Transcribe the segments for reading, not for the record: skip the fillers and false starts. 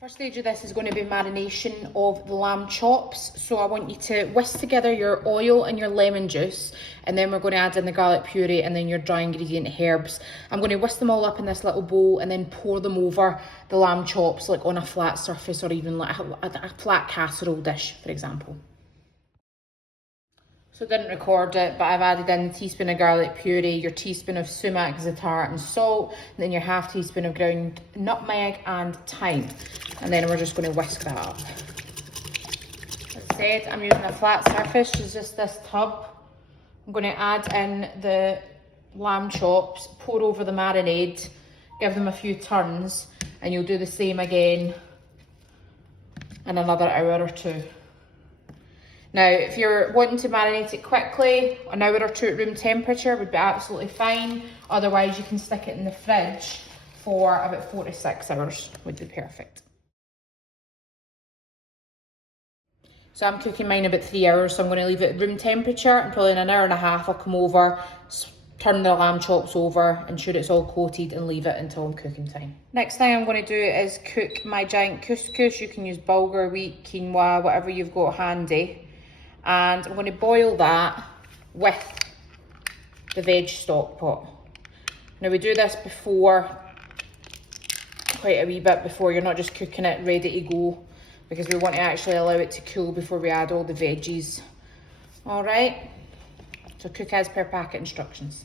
First stage of this is going to be marination of the lamb chops. So I want you to whisk together your oil and your lemon juice, and then we're going to add in the garlic puree and then your dry ingredient herbs. I'm going to whisk them all up in this little bowl and then pour them over the lamb chops, like on a flat surface or even like a flat casserole dish, for example. So I didn't record it, but I've added in a teaspoon of garlic puree, your teaspoon of sumac, za'atar and salt, and then your half teaspoon of ground nutmeg and thyme. And then we're just going to whisk that up. As I said, I'm using a flat surface, which is just this tub. I'm going to add in the lamb chops, pour over the marinade, give them a few turns, and you'll do the same again in another hour or two. Now, if you're wanting to marinate it quickly, an hour or two at room temperature would be absolutely fine. Otherwise, you can stick it in the fridge for about 4 to 6 hours, would be perfect. So I'm cooking mine about 3 hours, so I'm going to leave it at room temperature, and probably in an hour and a half I'll come over, turn the lamb chops over, ensure it's all coated, and leave it until cooking time. Next thing I'm going to do is cook my giant couscous. You can use bulgar, wheat, quinoa, whatever you've got handy. And I'm going to boil that with the veg stock pot. Now we do this before, quite a wee bit before. You're not just cooking it ready to go, because we want to actually allow it to cool before we add all the veggies. All right, so cook as per packet instructions.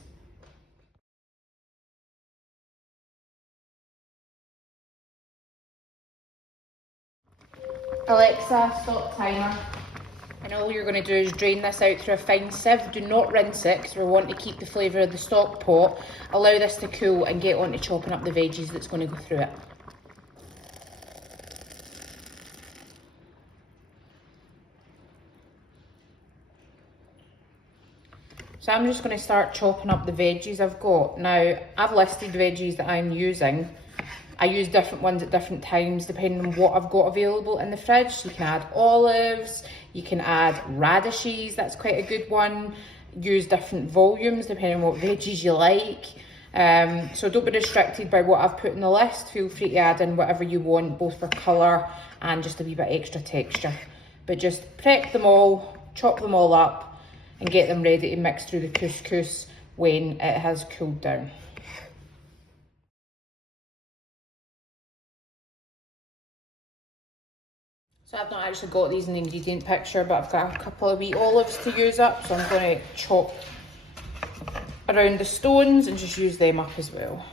Alexa, stop timer. And all you're going to do is drain this out through a fine sieve. Do not rinse it, because we want to keep the flavour of the stock pot. Allow this to cool and get on to chopping up the veggies that's going to go through it. So I'm just going to start chopping up the veggies I've got. Now, I've listed the veggies that I'm using. I use different ones at different times depending on what I've got available in the fridge. So you can add olives, you can add radishes, that's quite a good one. Use different volumes depending on what veggies you like. So don't be restricted by what I've put in the list. Feel free to add in whatever you want, both for colour and just a wee bit extra texture. But just prep them all, chop them all up, and get them ready to mix through the couscous when it has cooled down. So I've not actually got these in the ingredient picture, but I've got a couple of wee olives to use up, so I'm going to chop around the stones and just use them up as well.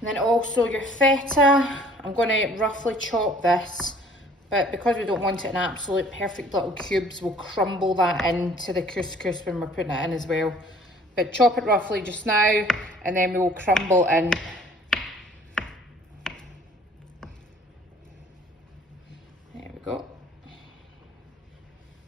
And then also your feta, I'm going to roughly chop this, but because we don't want it in absolute perfect little cubes, we'll crumble that into the couscous when we're putting it in as well. But chop it roughly just now, and then we will crumble in. There we go.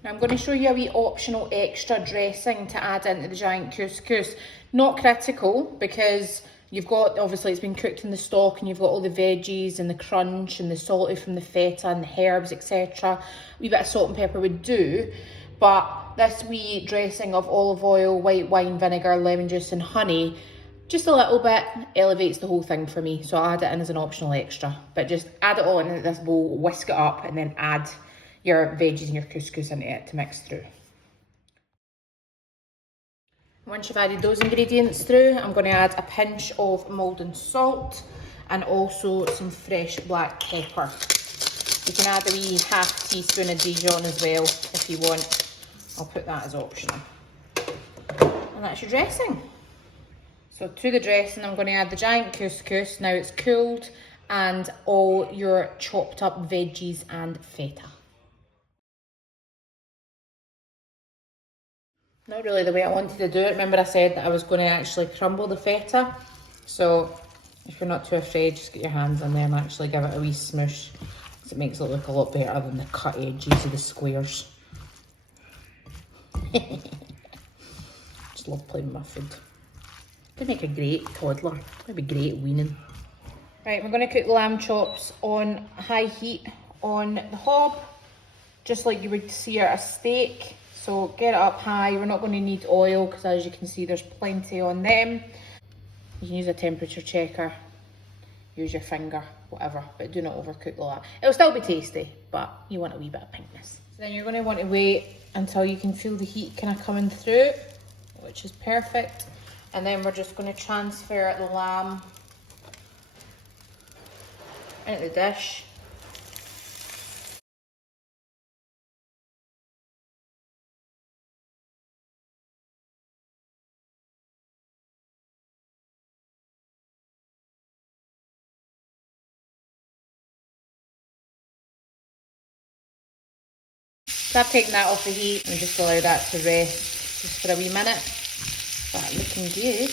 Now I'm going to show you a wee optional extra dressing to add into the giant couscous. Not critical, because you've got, obviously it's been cooked in the stock and you've got all the veggies and the crunch and the salty from the feta and the herbs, etc. A wee bit of salt and pepper would do. But this wee dressing of olive oil, white wine, vinegar, lemon juice and honey, just a little bit, elevates the whole thing for me. So I'll add it in as an optional extra. But just add it all into this bowl, whisk it up, and then add your veggies and your couscous into it to mix through. Once you've added those ingredients through, I'm going to add a pinch of Maldon salt and also some fresh black pepper. You can add a wee half teaspoon of Dijon as well if you want. I'll put that as optional. And that's your dressing. So to the dressing, I'm going to add the giant couscous. Now it's cooled, and all your chopped up veggies and feta. Not really the way I wanted to do it. Remember I said that I was going to actually crumble the feta. So if you're not too afraid, just get your hands in there and actually give it a wee smoosh. Because it makes it look a lot better than the cut edges of the squares. Just love playing with my food. Could make a great toddler. That'd be great weaning. Right, we're going to cook the lamb chops on high heat on the hob, just like you would sear a steak. So get it up high. We're not going to need oil because as you can see there's plenty on them. You can use a temperature checker, use your finger, whatever, but do not overcook all that. It'll still be tasty, but you want a wee bit of pinkness. So then you're going to want to wait until you can feel the heat kind of coming through, which is perfect. And then we're just going to transfer the lamb into the dish. So I've taken that off the heat and just allow that to rest just for a wee minute. But looking good.